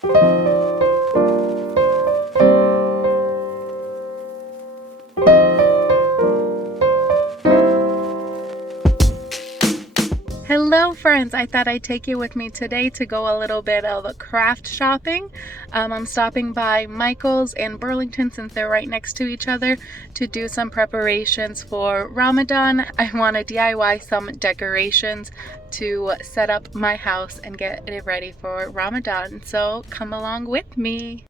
Hello friends, I thought I'd take you with me today to go a little bit of craft shopping. I'm stopping by Michael's and Burlington since they're right next to each other to do some preparations for Ramadan. I want to DIY some decorations to set up my house and get it ready for Ramadan, so come along with me.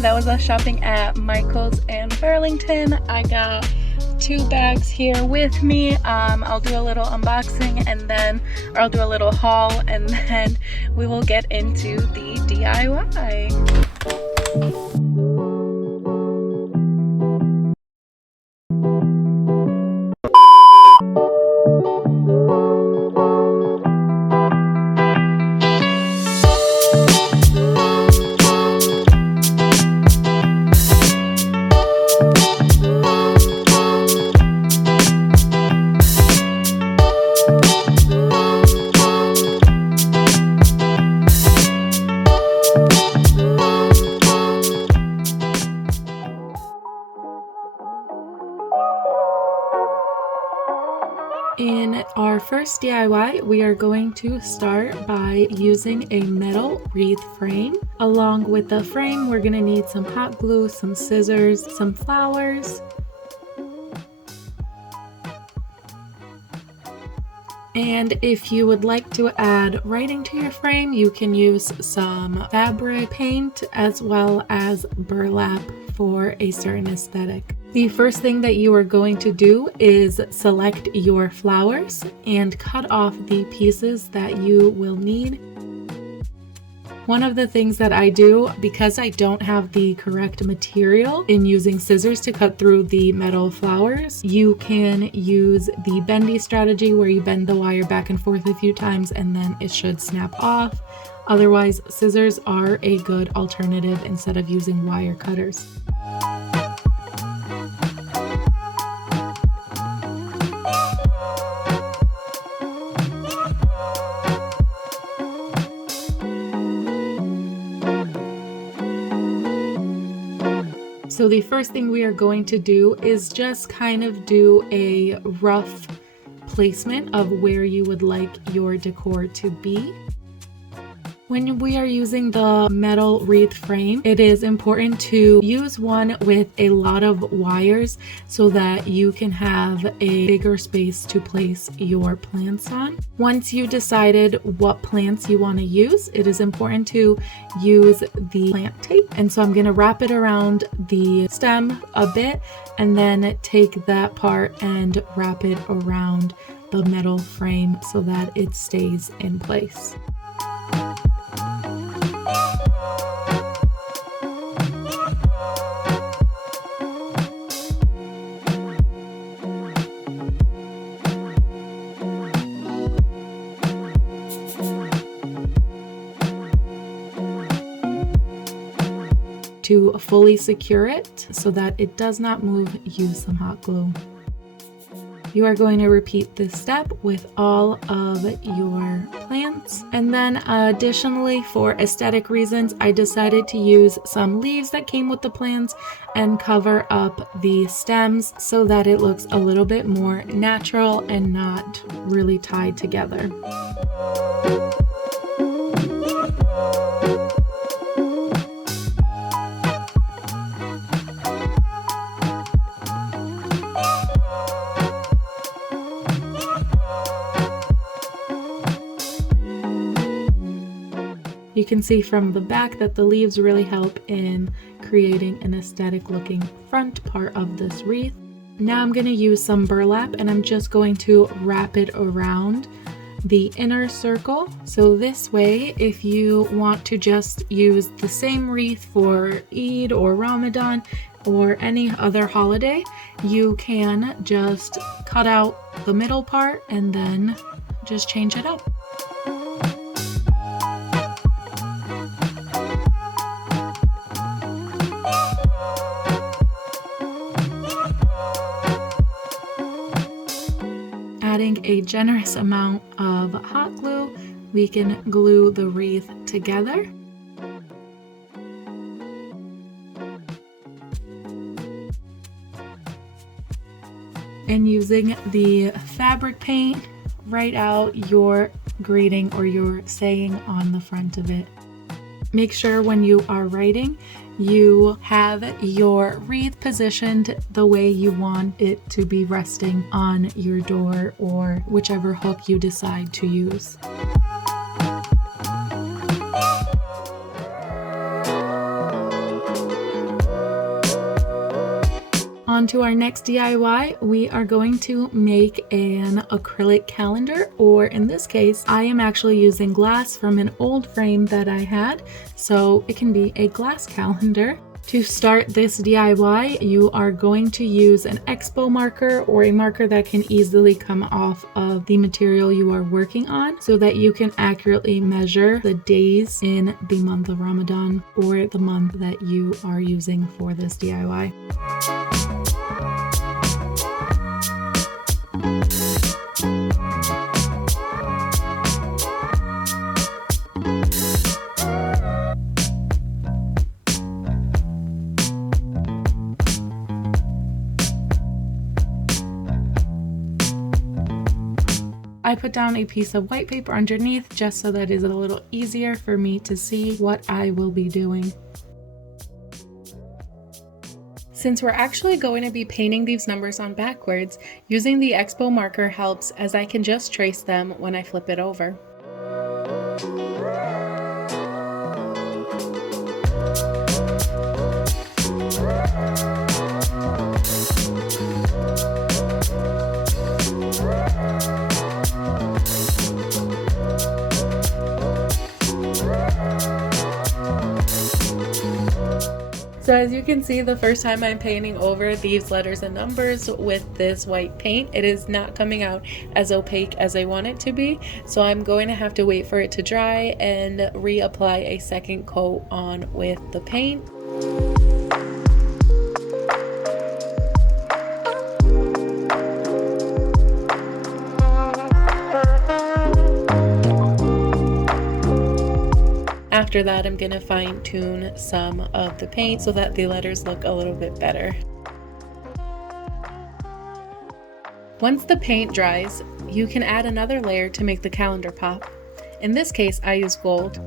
That was us shopping at Michael's and Burlington. I got 2 bags here with me. I'll do a little unboxing and then I'll do a little haul and then we will get into the DIY. In our first DIY, we are going to start by using a metal wreath frame. Along with the frame, we're going to need some hot glue, some scissors, some flowers, and if you would like to add writing to your frame, you can use some fabric paint as well as burlap for a certain aesthetic. The first thing that you are going to do is select your flowers and cut off the pieces that you will need. One of the things that I do, because I don't have the correct material in using scissors to cut through the metal flowers, you can use the bendy strategy where you bend the wire back and forth a few times and then it should snap off. Otherwise, scissors are a good alternative instead of using wire cutters. So the first thing we are going to do is just kind of do a rough placement of where you would like your decor to be. When we are using the metal wreath frame, it is important to use one with a lot of wires so that you can have a bigger space to place your plants on. Once you decided what plants you want to use, it is important to use the plant tape. And so I'm going to wrap it around the stem a bit and then take that part and wrap it around the metal frame so that it stays in place. To fully secure it so that it does not move, use some hot glue. You are going to repeat this step with all of your plants. And then additionally, for aesthetic reasons, I decided to use some leaves that came with the plants and cover up the stems so that it looks a little bit more natural and not really tied together. You can see from the back that the leaves really help in creating an aesthetic looking front part of this wreath. Now I'm going to use some burlap and I'm just going to wrap it around the inner circle. So this way, if you want to just use the same wreath for Eid or Ramadan, or any other holiday, you can just cut out the middle part and then just change it up. Adding a generous amount of hot glue, we can glue the wreath together. And using the fabric paint, write out your greeting or your saying on the front of it. Make sure when you are writing, you have your wreath positioned the way you want it to be resting on your door or whichever hook you decide to use. On to our next DIY, we are going to make an acrylic calendar, or in this case, I am actually using glass from an old frame that I had, so it can be a glass calendar. To start this DIY, you are going to use an expo marker or a marker that can easily come off of the material you are working on so that you can accurately measure the days in the month of Ramadan or the month that you are using for this DIY. I put down a piece of white paper underneath just so that it is a little easier for me to see what I will be doing. Since we're actually going to be painting these numbers on backwards, using the expo marker helps as I can just trace them when I flip it over. So as you can see, the first time I'm painting over these letters and numbers with this white paint, it is not coming out as opaque as I want it to be. So I'm going to have to wait for it to dry and reapply a second coat on with the paint. After that, I'm going to fine tune some of the paint so that the letters look a little bit better. Once the paint dries, you can add another layer to make the calendar pop. In this case, I use gold,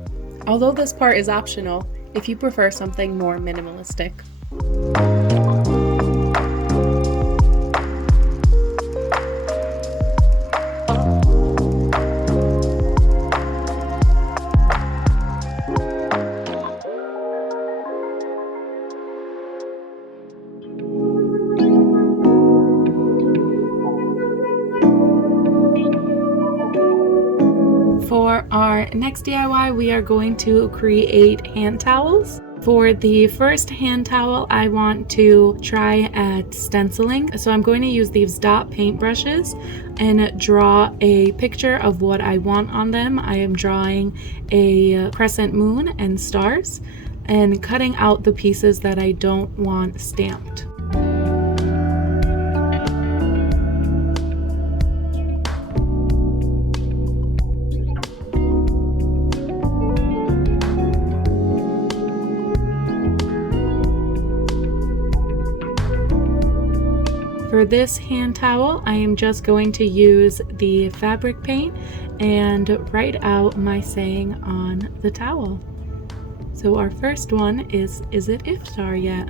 although this part is optional if you prefer something more minimalistic. For our next DIY, we are going to create hand towels. For the first hand towel, I want to try at stenciling. So I'm going to use these dot paint brushes and draw a picture of what I want on them. I am drawing a crescent moon and stars and cutting out the pieces that I don't want stamped. For this hand towel, I am just going to use the fabric paint and write out my saying on the towel. So our first one is it iftar yet?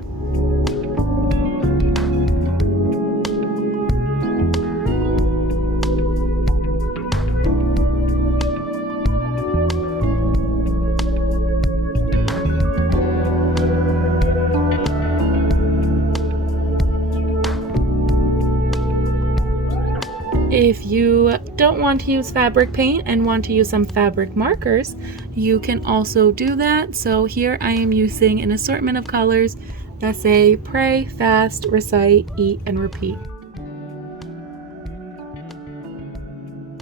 If you don't want to use fabric paint and want to use some fabric markers, you can also do that. So here I am using an assortment of colors, that say pray, fast, recite, eat, and repeat.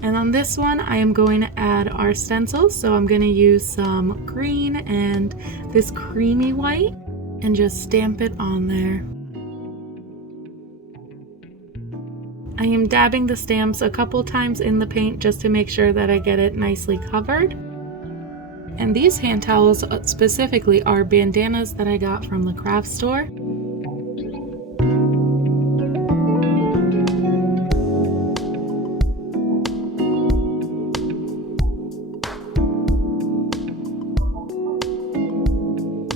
And on this one, I am going to add our stencils. So I'm going to use some green and this creamy white and just stamp it on there. I am dabbing the stamps a couple times in the paint just to make sure that I get it nicely covered. And these hand towels specifically are bandanas that I got from the craft store.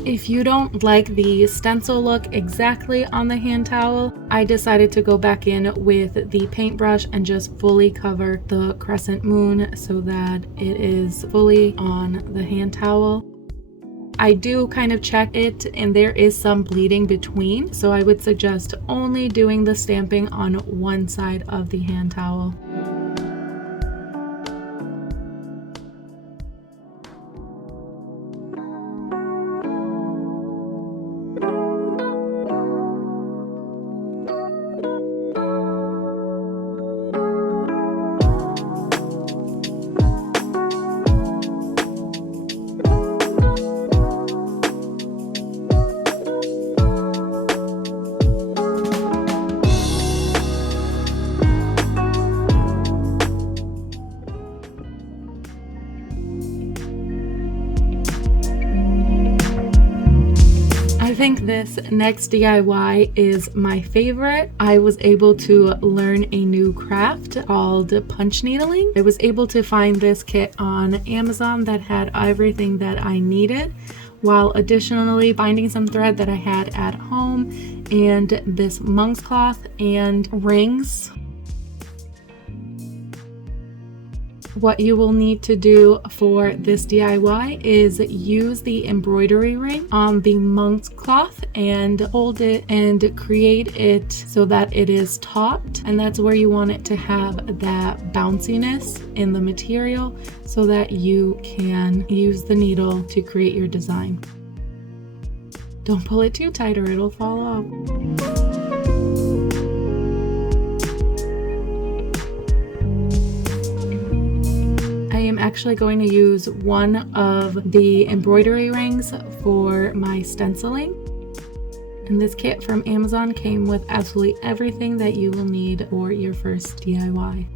If you don't like the stencil look exactly on the hand towel, I decided to go back in with the paintbrush and just fully cover the crescent moon so that it is fully on the hand towel. I do kind of check it and there is some bleeding between, so I would suggest only doing the stamping on one side of the hand towel. I think this next DIY is my favorite. I was able to learn a new craft called punch needling. I was able to find this kit on Amazon that had everything that I needed, while additionally finding some thread that I had at home and this monk's cloth and rings. What you will need to do for this DIY is use the embroidery ring on the monk's cloth and hold it and create it so that it is taut, and that's where you want it to have that bounciness in the material so that you can use the needle to create your design. Don't pull it too tight or it'll fall off. I am actually going to use one of the embroidery rings for my stenciling. And this kit from Amazon came with absolutely everything that you will need for your first DIY.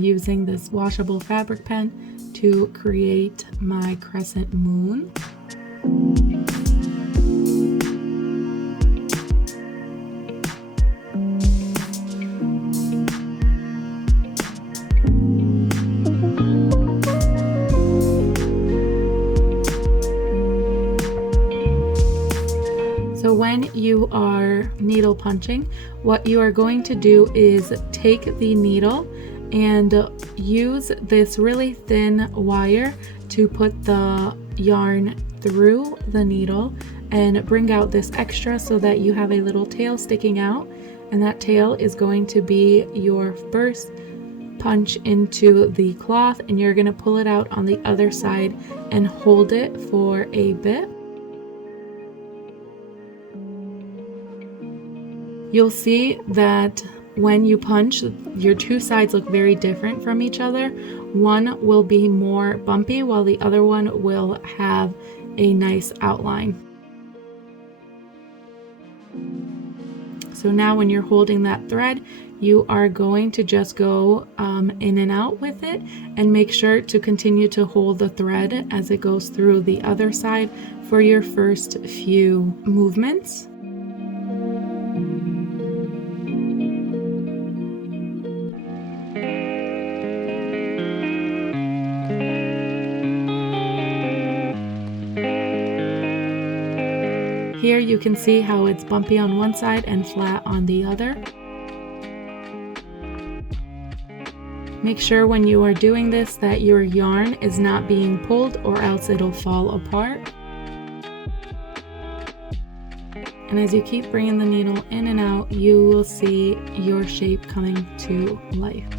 Using this washable fabric pen to create my crescent moon. So when you are needle punching, what you are going to do is take the needle and use this really thin wire to put the yarn through the needle and bring out this extra so that you have a little tail sticking out, and that tail is going to be your first punch into the cloth, and you're going to pull it out on the other side and hold it for a bit. You'll see that when you punch, your two sides look very different from each other. One will be more bumpy while the other one will have a nice outline. So now when you're holding that thread, you are going to just go in and out with it, and make sure to continue to hold the thread as it goes through the other side for your first few movements. Here you can see how it's bumpy on one side and flat on the other. Make sure when you are doing this that your yarn is not being pulled, or else it'll fall apart. And as you keep bringing the needle in and out, you will see your shape coming to life.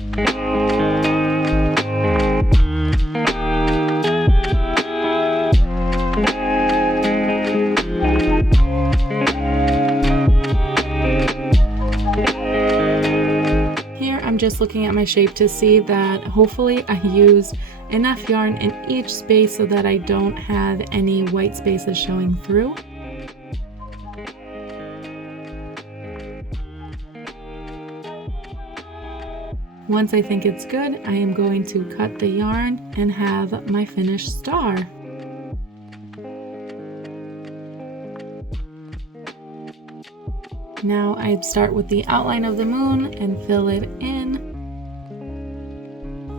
Here I'm just looking at my shape to see that hopefully I used enough yarn in each space so that I don't have any white spaces showing through. Once I think it's good, I am going to cut the yarn and have my finished star. Now I'd start with the outline of the moon and fill it in.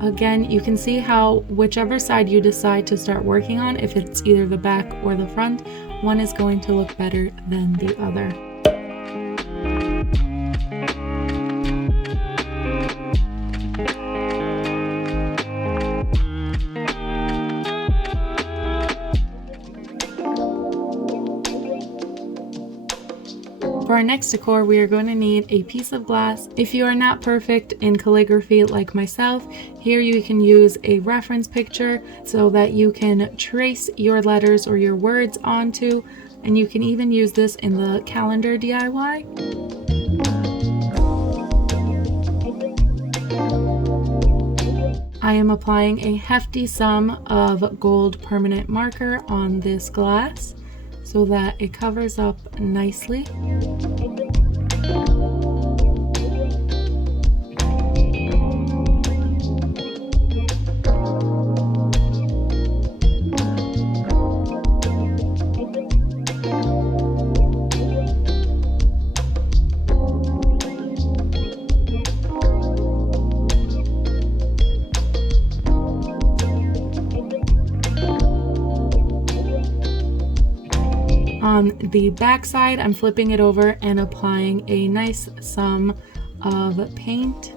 Again, you can see how whichever side you decide to start working on, if it's either the back or the front, one is going to look better than the other. For our next decor, we are going to need a piece of glass. If you are not perfect in calligraphy like myself, here you can use a reference picture so that you can trace your letters or your words onto, and you can even use this in the calendar DIY. I am applying a hefty sum of gold permanent marker on this glass so that it covers up nicely. On the back side, I'm flipping it over and applying a nice sum of paint.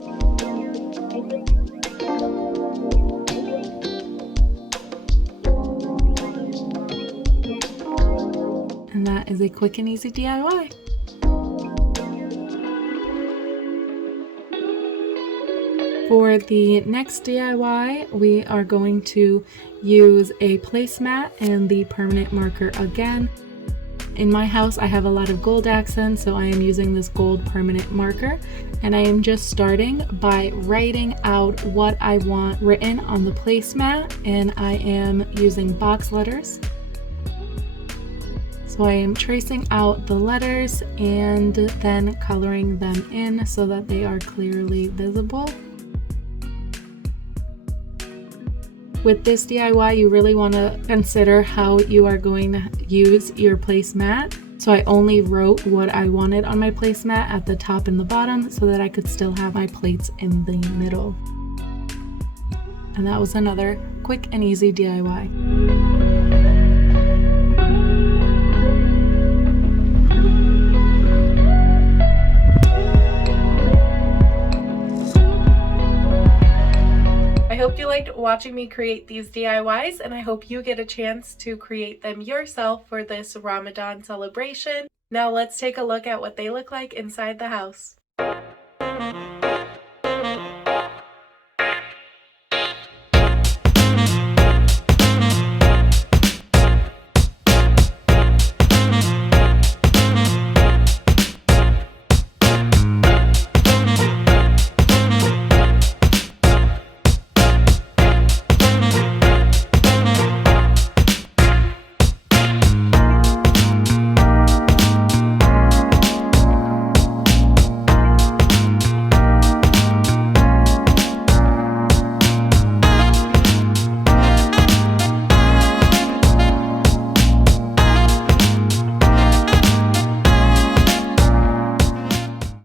And that is a quick and easy DIY. For the next DIY, we are going to use a placemat and the permanent marker again. In my house, I have a lot of gold accents, so I am using this gold permanent marker, and I am just starting by writing out what I want written on the placemat, and I am using box letters. So I am tracing out the letters and then coloring them in so that they are clearly visible. With this DIY, you really want to consider how you are going to use your placemat. So I only wrote what I wanted on my placemat at the top and the bottom so that I could still have my plates in the middle. And that was another quick and easy DIY. I hope you liked watching me create these DIYs, and I hope you get a chance to create them yourself for this Ramadan celebration. Now let's take a look at what they look like inside the house.